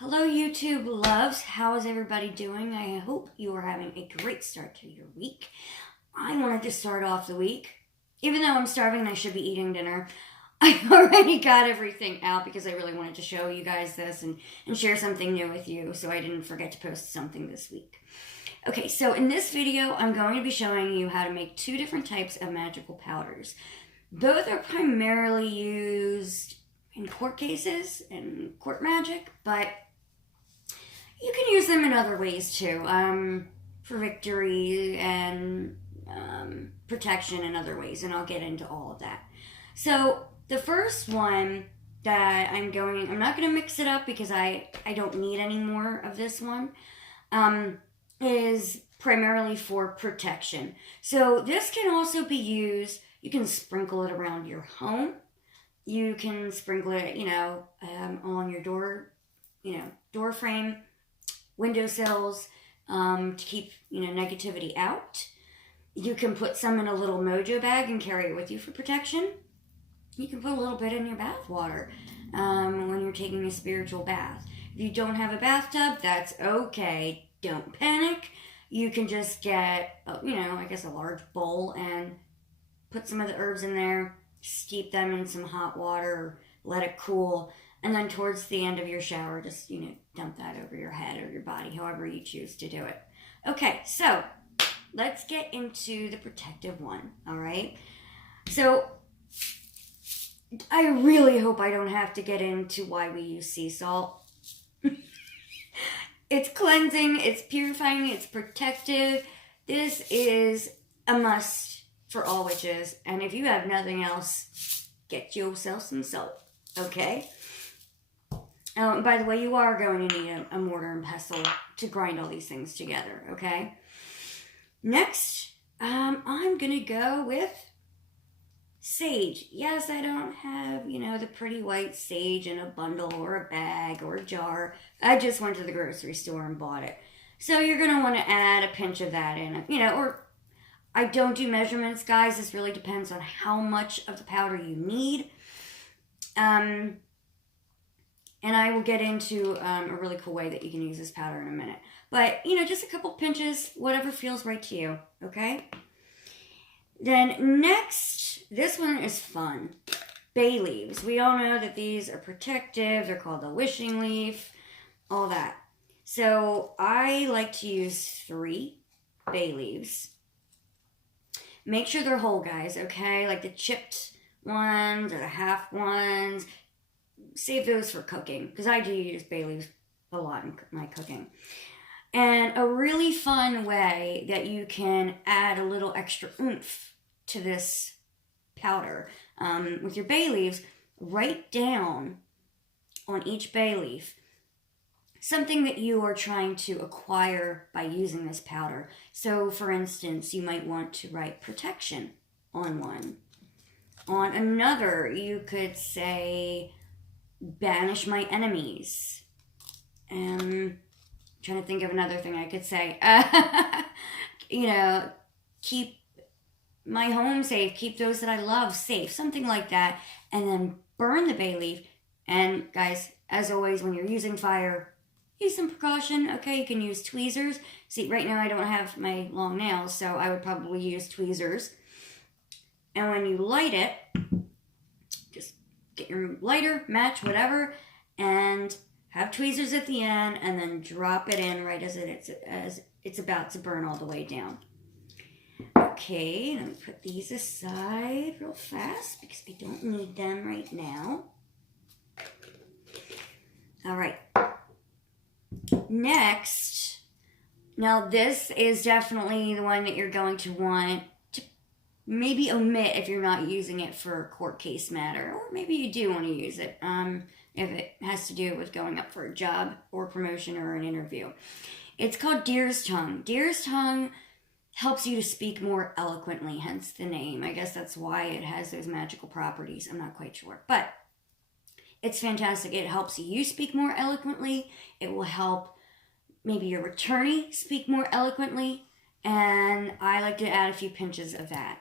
Hello YouTube loves, how is everybody doing? I hope you are having a great start to your week. I wanted to start off the week, even though I'm starving and I should be eating dinner. I already got everything out because I really wanted to show you guys this and share something new with you, so I didn't forget to post something this week. Okay, so in this video, I'm going to be showing you how to make two different types of magical powders. Both are primarily used in court cases and court magic, but you can use them in other ways too, for victory and protection in other ways, and I'll get into all of that. So the first one that I'm not going to mix it up because I don't need any more of this one, is primarily for protection. So this can also be used, you can sprinkle it around your home. You can sprinkle it, on your door frame, windowsills, to keep, negativity out. You can put some in a little mojo bag and carry it with you for protection. You can put a little bit in your bath water when you're taking a spiritual bath. If you don't have a bathtub, that's okay. Don't panic. You can just get, a large bowl and put some of the herbs in there, steep them in some hot water, let it cool, and then towards the end of your shower, just, dump that over your head or your body, however you choose to do it. Okay, so let's get into the protective one, all right? So I really hope I don't have to get into why we use sea salt. It's cleansing, it's purifying, it's protective. This is a must for all witches, and if you have nothing else, get yourself some salt, okay? By the way, you are going to need a mortar and pestle to grind all these things together, okay? Next, I'm going to go with sage. Yes, I don't have, the pretty white sage in a bundle or a bag or a jar. I just went to the grocery store and bought it. So you're going to want to add a pinch of that in, or I don't do measurements, guys. This really depends on how much of the powder you need. And I will get into a really cool way that you can use this powder in a minute. But, just a couple pinches, whatever feels right to you, okay? Then next, this one is fun. Bay leaves. We all know that these are protective. They're called the wishing leaf, all that. So I like to use 3 bay leaves. Make sure they're whole, guys, okay? Like the chipped ones or the half ones. Save those for cooking, because I do use bay leaves a lot in my cooking. And a really fun way that you can add a little extra oomph to this powder with your bay leaves, write down on each bay leaf something that you are trying to acquire by using this powder. So, for instance, you might want to write protection on one. On another, you could say, banish my enemies. Trying to think of another thing I could say. Keep my home safe, keep those that I love safe, something like that. And then burn the bay leaf. And guys, as always, when you're using fire, use some precaution, okay? You can use tweezers. See, right now I don't have my long nails, so I would probably use tweezers. And when you light it, just get your lighter, match, whatever, and have tweezers at the end, and then drop it in right as it's about to burn all the way down. Okay, let me put these aside real fast because I don't need them right now. All right. Next, now this is definitely the one that you're going to want to maybe omit if you're not using it for a court case matter, or maybe you do want to use it if it has to do with going up for a job or promotion or an interview. It's called deer's tongue. Deer's tongue helps you to speak more eloquently, hence the name. I guess that's why it has those magical properties. I'm not quite sure, but it's fantastic. It helps you speak more eloquently. It will help maybe your attorney speak more eloquently, and I like to add a few pinches of that.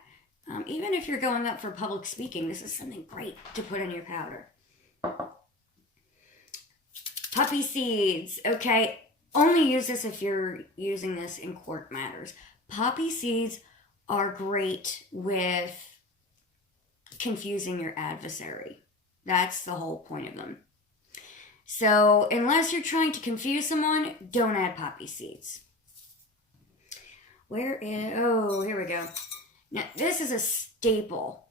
Even if you're going up for public speaking, this is something great to put in your powder. Poppy seeds, okay? Only use this if you're using this in court matters. Poppy seeds are great with confusing your adversary. That's the whole point of them. So, unless you're trying to confuse someone, don't add poppy seeds. Here we go. Now, this is a staple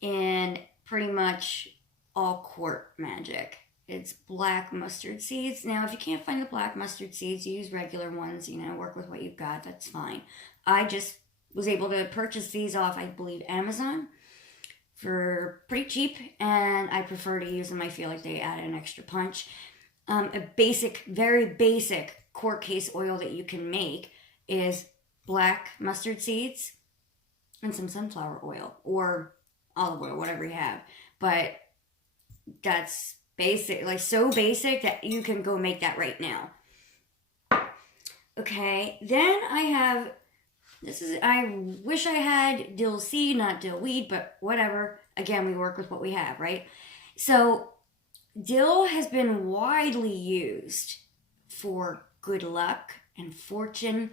in pretty much all court magic. It's black mustard seeds. Now, if you can't find the black mustard seeds, use regular ones, work with what you've got. That's fine. I just was able to purchase these off, I believe, Amazon for pretty cheap, and I prefer to use them. I feel like they add an extra punch. A basic, very basic court case oil that you can make is black mustard seeds and some sunflower oil or olive oil, whatever you have. But that's basic, like so basic that you can go make that right now. Okay, then I have, I wish I had dill seed, not dill weed, but whatever. Again, we work with what we have, right? So dill has been widely used for good luck and fortune,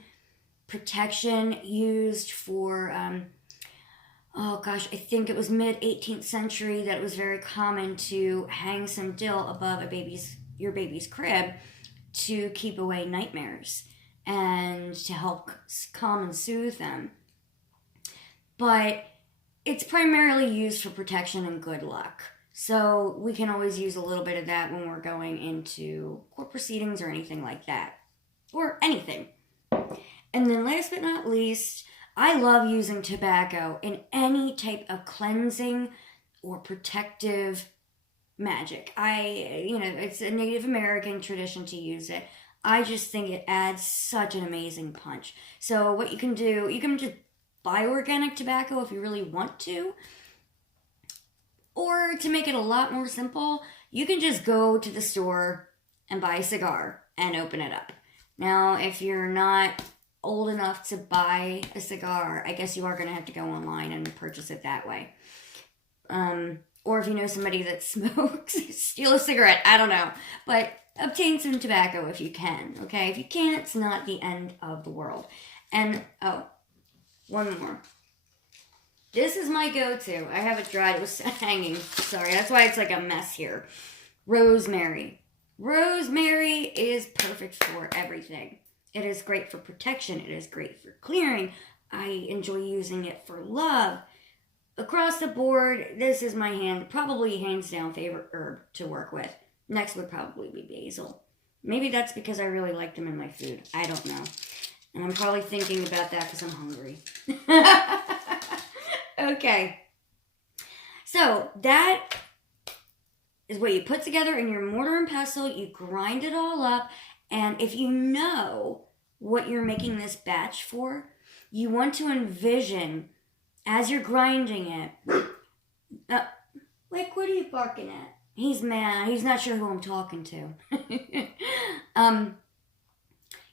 protection, used for, I think it was mid-18th century that it was very common to hang some dill above your baby's crib to keep away nightmares and to help calm and soothe them. But it's primarily used for protection and good luck. So we can always use a little bit of that when we're going into court proceedings or anything like that. Or anything. And then last but not least, I love using tobacco in any type of cleansing or protective magic. It's a Native American tradition to use it. I just think it adds such an amazing punch. So what you can do, you can just buy organic tobacco if you really want to. Or to make it a lot more simple, you can just go to the store and buy a cigar and open it up. Now, if you're not old enough to buy a cigar, I guess you are going to have to go online and purchase it that way. Or if you know somebody that smokes, steal a cigarette. I don't know. But obtain some tobacco if you can, okay? If you can't, it's not the end of the world. And, one more. This is my go-to. I have it dried. It was hanging. Sorry, that's why it's like a mess here. Rosemary. Rosemary is perfect for everything. It is great for protection. It is great for clearing. I enjoy using it for love. Across the board, this is my probably hands down favorite herb to work with. Next would probably be basil. Maybe that's because I really like them in my food. I don't know. And I'm probably thinking about that because I'm hungry. Okay. So that is what you put together in your mortar and pestle. You grind it all up. And if you know what you're making this batch for, you want to envision as you're grinding it. What are you barking at? He's mad. He's not sure who I'm talking to.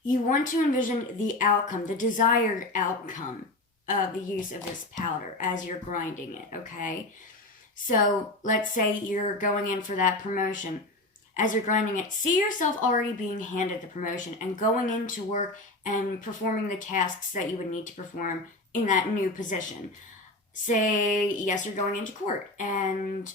You want to envision the outcome, the desired outcome of the use of this powder as you're grinding it, okay? So let's say you're going in for that promotion. As you're grinding it, see yourself already being handed the promotion and going into work and performing the tasks that you would need to perform in that new position. Say, yes, you're going into court and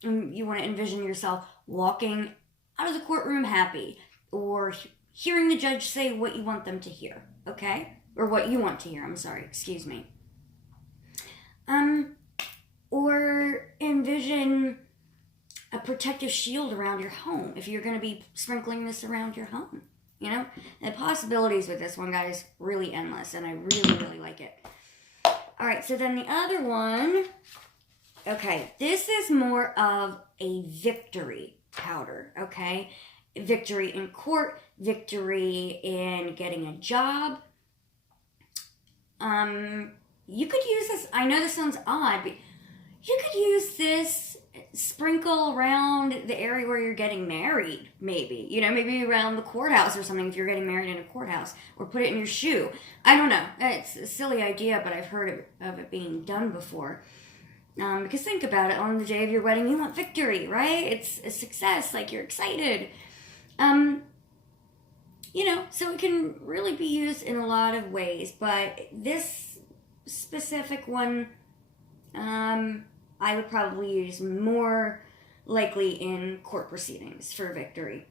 you want to envision yourself walking out of the courtroom happy or hearing the judge say what you want them to hear, okay? Or what you want to hear, excuse me. Or envision a protective shield around your home if you're going to be sprinkling this around your home, The possibilities with this one, guys, really endless, and I really, really like it. All right, so then the other one, okay, this is more of a victory powder, okay? Victory in court, victory in getting a job. You could use this, I know this sounds odd, but you could use this, sprinkle around the area where you're getting married, maybe. Maybe around the courthouse or something if you're getting married in a courthouse. Or put it in your shoe. I don't know. It's a silly idea, but I've heard of it being done before. Because think about it, on the day of your wedding, you want victory, right? It's a success, like you're excited. So it can really be used in a lot of ways, but this specific one, I would probably use more likely in court proceedings for victory.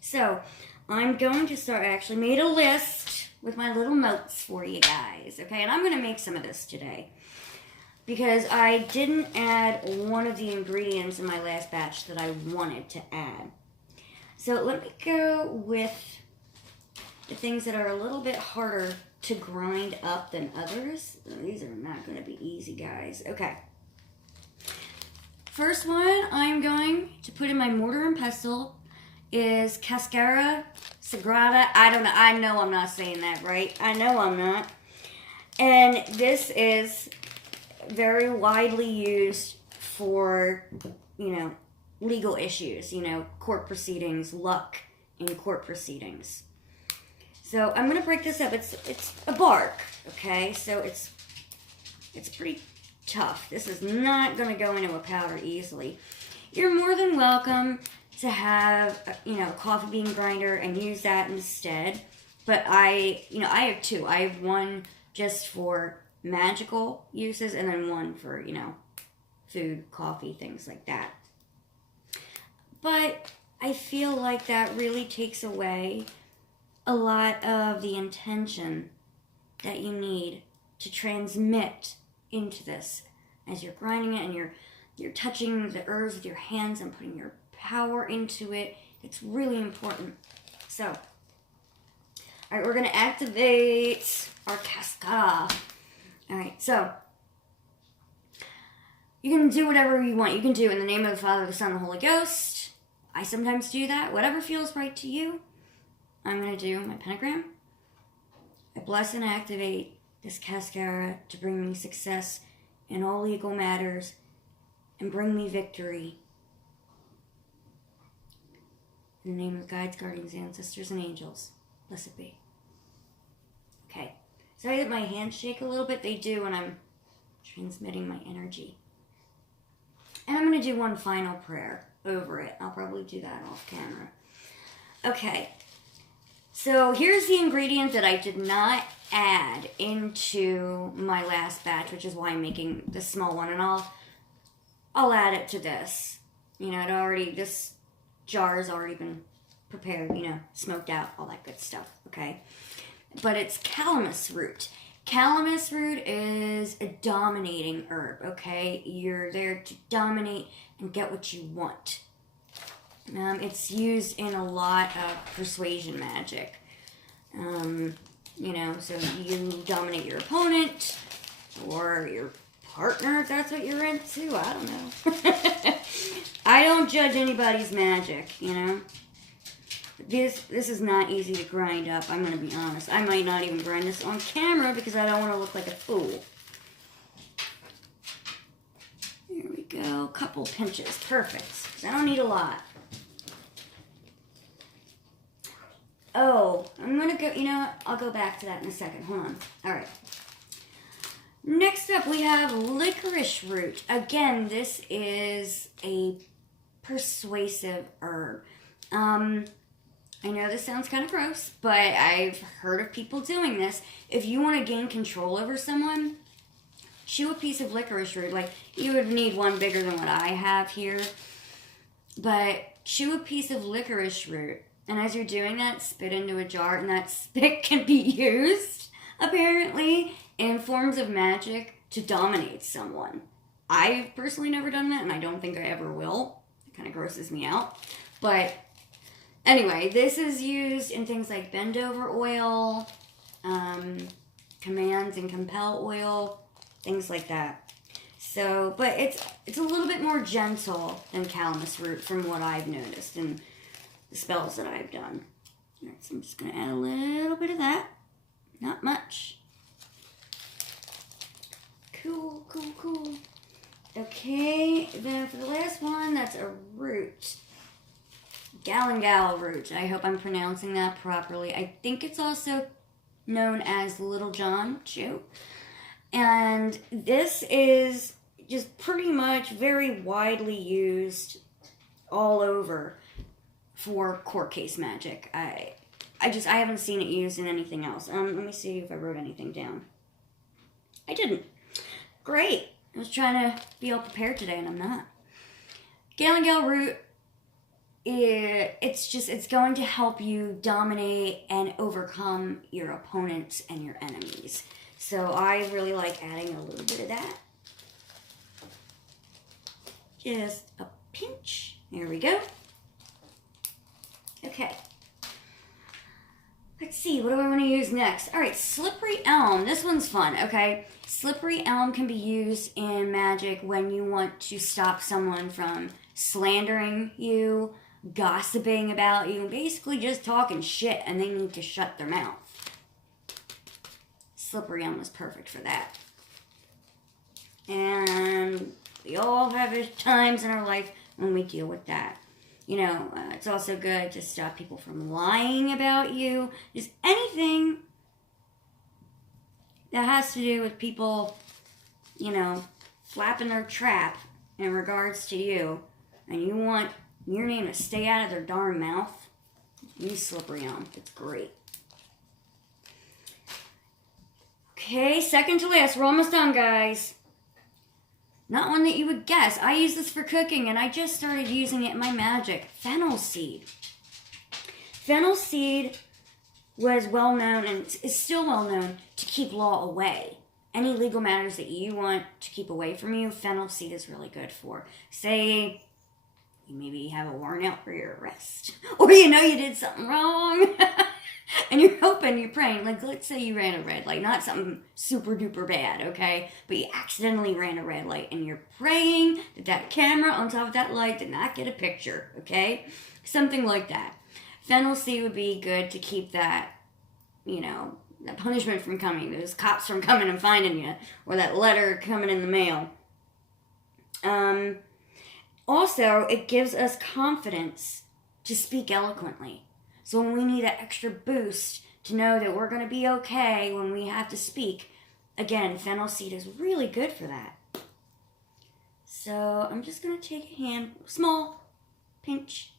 So I'm going to start, I actually made a list with my little notes for you guys, okay? And I'm going to make some of this today because I didn't add one of the ingredients in my last batch that I wanted to add. So let me go with the things that are a little bit harder to grind up than others. These are not going to be easy, guys. Okay. First one I'm going to put in my mortar and pestle is Cascara, sagrada. I know I'm not saying that right. I know I'm not. And this is very widely used for, legal issues, court proceedings, luck in court proceedings. So I'm going to break this up. It's a bark, okay? So it's pretty tough. This is not going to go into a powder easily. You're more than welcome to have, a coffee bean grinder and use that instead. But I have two. I have one just for magical uses and then one for, food, coffee, things like that. But I feel like that really takes away a lot of the intention that you need to transmit into this as you're grinding it and you're touching the herbs with your hands and putting your power into it. It's really important. So, all right, we're going to activate our Cascara. All right, so you can do whatever you want. You can do in the name of the Father, the Son, and the Holy Ghost. I sometimes do that. Whatever feels right to you. I'm going to do my pentagram. I bless and activate this Cascara to bring me success in all legal matters and bring me victory. In the name of guides, guardians, ancestors, and angels. Blessed be. Okay. Sorry that my hands shake a little bit. They do when I'm transmitting my energy. And I'm going to do one final prayer over it. I'll probably do that off camera. Okay. So here's the ingredient that I did not add into my last batch, which is why I'm making this small one. And I'll add it to this. This jar has already been prepared, smoked out, all that good stuff, okay? But it's calamus root. Calamus root is a dominating herb, okay? You're there to dominate and get what you want. It's used in a lot of persuasion magic. So you dominate your opponent or your partner if that's what you're into. I don't know. I don't judge anybody's magic, This is not easy to grind up, I'm going to be honest. I might not even grind this on camera because I don't want to look like a fool. Here we go. Couple pinches. Perfect. 'Cause I don't need a lot. Oh, I'm going to go, I'll go back to that in a second. Hold on. All right. Next up, we have licorice root. Again, this is a persuasive herb. I know this sounds kind of gross, but I've heard of people doing this. If you want to gain control over someone, chew a piece of licorice root. Like, you would need one bigger than what I have here. But chew a piece of licorice root. And as you're doing that, spit into a jar. And that spit can be used, apparently, in forms of magic to dominate someone. I've personally never done that, and I don't think I ever will. It kind of grosses me out. But anyway, this is used in things like bend over oil, commands and compel oil, things like that. So, but it's a little bit more gentle than calamus root from what I've noticed in the spells that I've done. All right, so I'm just going to add a little bit of that. Not much. Cool, cool, cool. Okay, then for the last one, that's a root. Galangal root. I hope I'm pronouncing that properly. I think it's also known as Little John Chew. And this is just pretty much very widely used all over for court case magic. I haven't seen it used in anything else. Let me see if I wrote anything down. I didn't. Great. I was trying to be all prepared today, and I'm not. Galangal root, it's going to help you dominate and overcome your opponents and your enemies. So I really like adding a little bit of that. Just a pinch. There we go. Okay. Let's see, what do I want to use next? All right, slippery elm. This one's fun, okay? Slippery elm can be used in magic when you want to stop someone from slandering you, gossiping about you, basically just talking shit, and they need to shut their mouth. Slippery elm is perfect for that. And we all have times in our life when we deal with that. You know, it's also good to stop people from lying about you. Just anything that has to do with people, you know, flapping their trap in regards to you, and you want your name to stay out of their darn mouth, use slippery elm. It's great. Okay, second to last. We're almost done, guys. Not one that you would guess. I use this for cooking, and I just started using it in my magic. Fennel seed. Fennel seed was well known, and is still well known, to keep law away. Any legal matters that you want to keep away from you, fennel seed is really good for. Say you maybe have a warrant out for your arrest, or you know you did something wrong, and you're hoping, you're praying, like let's say you ran a red light, not something super duper bad, okay, but you accidentally ran a red light, and you're praying that that camera on top of that light did not get a picture, okay, something like that. Fennel seed would be good to keep that, you know, that punishment from coming, those cops from coming and finding you, or that letter coming in the mail. Also, it gives us confidence to speak eloquently. So when we need that extra boost to know that we're going to be okay when we have to speak, again, fennel seed is really good for that. So I'm just going to take a small pinch,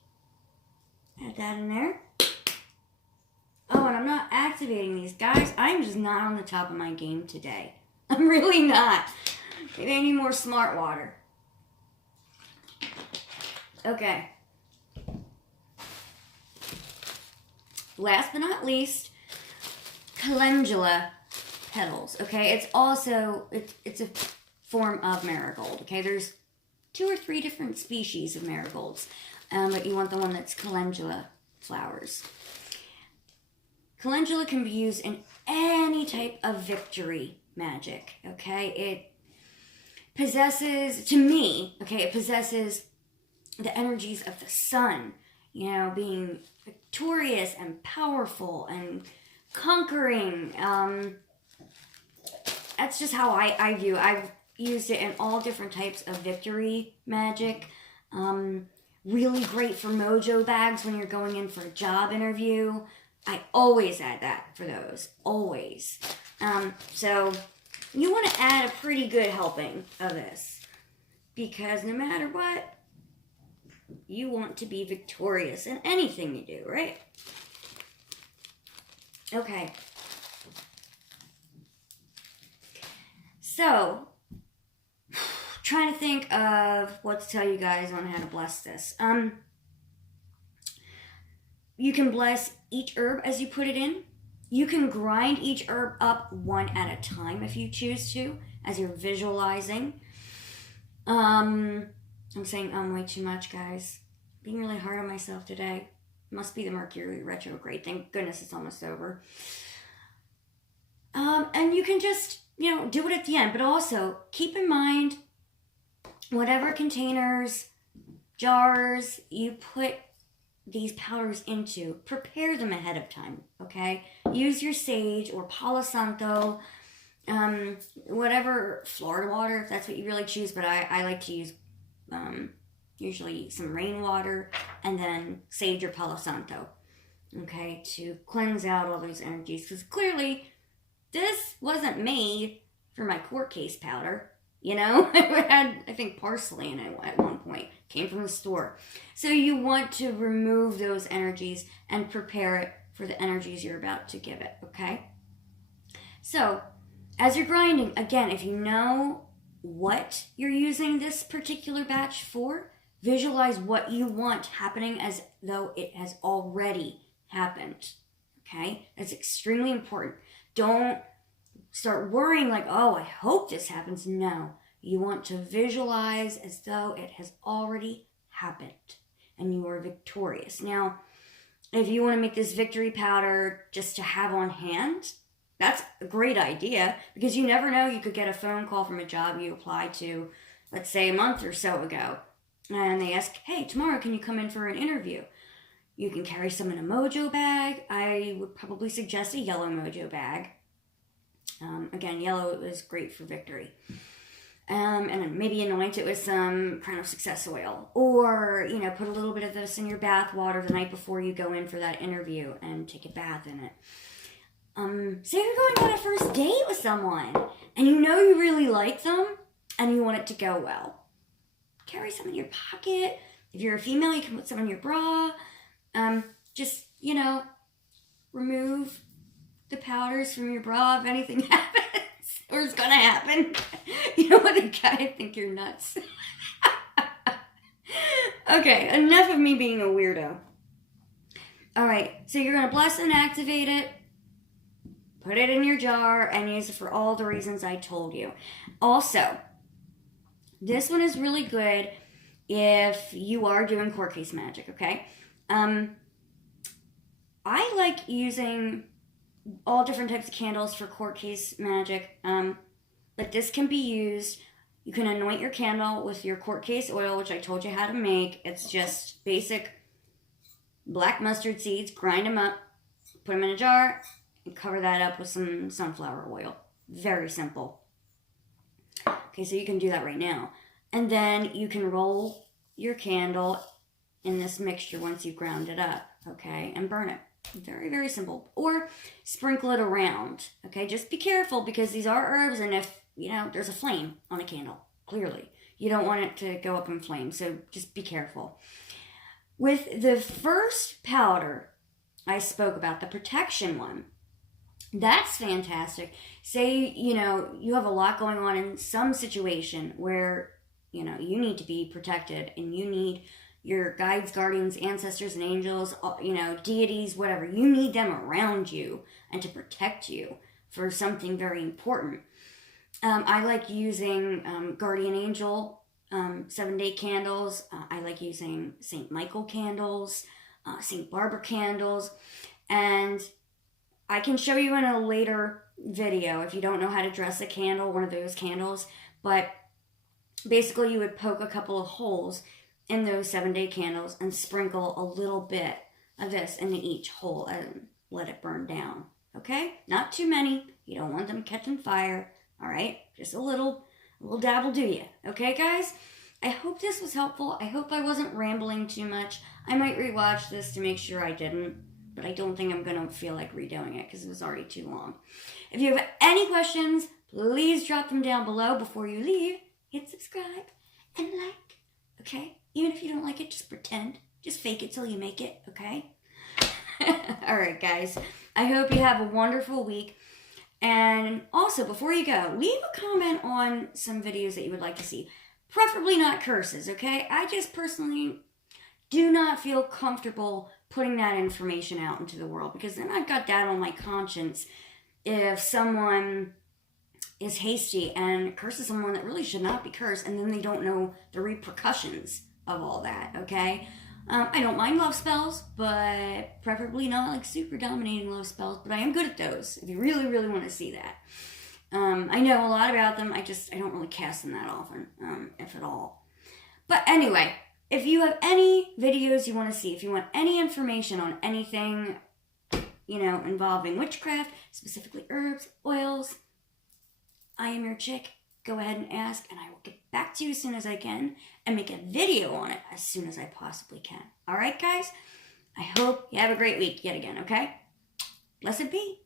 add that in there. Oh, and I'm not activating these. Guys, I'm just not on the top of my game today. I'm really not. Maybe I need more smart water. Okay. Last but not least, calendula petals. Okay, it's also, it's a form of marigold. Okay, there's 2 or 3 different species of marigolds, but you want the one that's calendula flowers. Calendula can be used in any type of victory magic, okay? It possesses, to me, okay, it possesses the energies of the sun, you know, being victorious and powerful and conquering. That's just how I view. I've used it in all different types of victory magic. Really great for mojo bags when you're going in for a job interview. I always add that for those. Always. So you want to add a pretty good helping of this, because no matter what, you want to be victorious in anything you do, right? Okay. So, trying to think of what to tell you guys on how to bless this. You can bless each herb as you put it in. You can grind each herb up one at a time if you choose to, as you're visualizing. I'm saying way too much, guys. Being really hard on myself today. Must be the Mercury retrograde. Thank goodness it's almost over. And you can just, you know, do it at the end. But also, keep in mind, whatever containers, jars you put these powders into, prepare them ahead of time, okay? Use your sage or Palo Santo, whatever, Florida water, if that's what you really choose, but I like to use usually some rainwater and then sage or Palo Santo, okay, to cleanse out all those energies, because clearly this wasn't made for my court case powder. You know, it had, I think, parsley in it at one point. Came from the store. So you want to remove those energies and prepare it for the energies you're about to give it, okay? So, as you're grinding, again, if you know what you're using this particular batch for, visualize what you want happening as though it has already happened, okay? That's extremely important. Don't start worrying like, oh, I hope this happens. No, you want to visualize as though it has already happened and you are victorious. Now, if you want to make this victory powder just to have on hand, that's a great idea, because you never know, you could get a phone call from a job you applied to, let's say a month or so ago, and they ask, hey, tomorrow can you come in for an interview? You can carry some in a mojo bag. I would probably suggest a yellow mojo bag. Again, yellow is great for victory. And then maybe anoint it with some crown of success oil. Or, you know, put a little bit of this in your bath water the night before you go in for that interview and take a bath in it. Say you're going on a first date with someone and you know you really like them and you want it to go well. Carry some in your pocket. If you're a female, you can put some in your bra. Just, you know, remove the powders from your bra if anything happens, or it's gonna happen. You know what, I think you're nuts. Okay, enough of me being a weirdo. Alright, so you're gonna bless and activate it, put it in your jar, and use it for all the reasons I told you. Also, this one is really good if you are doing court case magic, okay? I like using all different types of candles for court case magic, but this can be used. You can anoint your candle with your court case oil, which I told you how to make. It's just basic black mustard seeds, grind them up, put them in a jar, and cover that up with some sunflower oil. Very simple. Okay, so you can do that right now. And then you can roll your candle in this mixture once you've ground it up, okay, and burn it. Very, very simple. Or sprinkle it around, okay? Just be careful, because these are herbs, and if, you know, there's a flame on a candle, clearly, you don't want it to go up in flames, so just be careful. With the first powder I spoke about, the protection one, that's fantastic. Say, you know, you have a lot going on in some situation where, you know, you need to be protected, and you need your guides, guardians, ancestors, and angels, you know, deities, whatever. You need them around you and to protect you for something very important. I like using guardian angel 7-day candles. I like using St. Michael candles, St. Barbara candles, and I can show you in a later video if you don't know how to dress a candle, one of those candles, but basically you would poke a couple of holes in those 7-day candles and sprinkle a little bit of this into each hole and let it burn down, okay? Not too many. You don't want them catching fire, all right? Just a little dab will do you, okay, guys? I hope this was helpful. I hope I wasn't rambling too much. I might rewatch this to make sure I didn't, but I don't think I'm going to feel like redoing it because it was already too long. If you have any questions, please drop them down below. Before you leave, hit subscribe and like, okay? Even if you don't like it, just pretend. Just fake it till you make it, okay? Alright, guys. I hope you have a wonderful week. And also, before you go, leave a comment on some videos that you would like to see. Preferably not curses, okay? I just personally do not feel comfortable putting that information out into the world, because then I've got that on my conscience if someone is hasty and curses someone that really should not be cursed, and then they don't know the repercussions of all that, okay? I don't mind love spells, but preferably not like super dominating love spells, but I am good at those if you really, really want to see that. I know a lot about them, I don't really cast them that often, if at all. But anyway, if you have any videos you want to see, if you want any information on anything, you know, involving witchcraft, specifically herbs, oils, I am your chick. Go ahead and ask, and I will get back to you as soon as I can and make a video on it as soon as I possibly can. All right, guys? I hope you have a great week yet again, okay? Blessed be.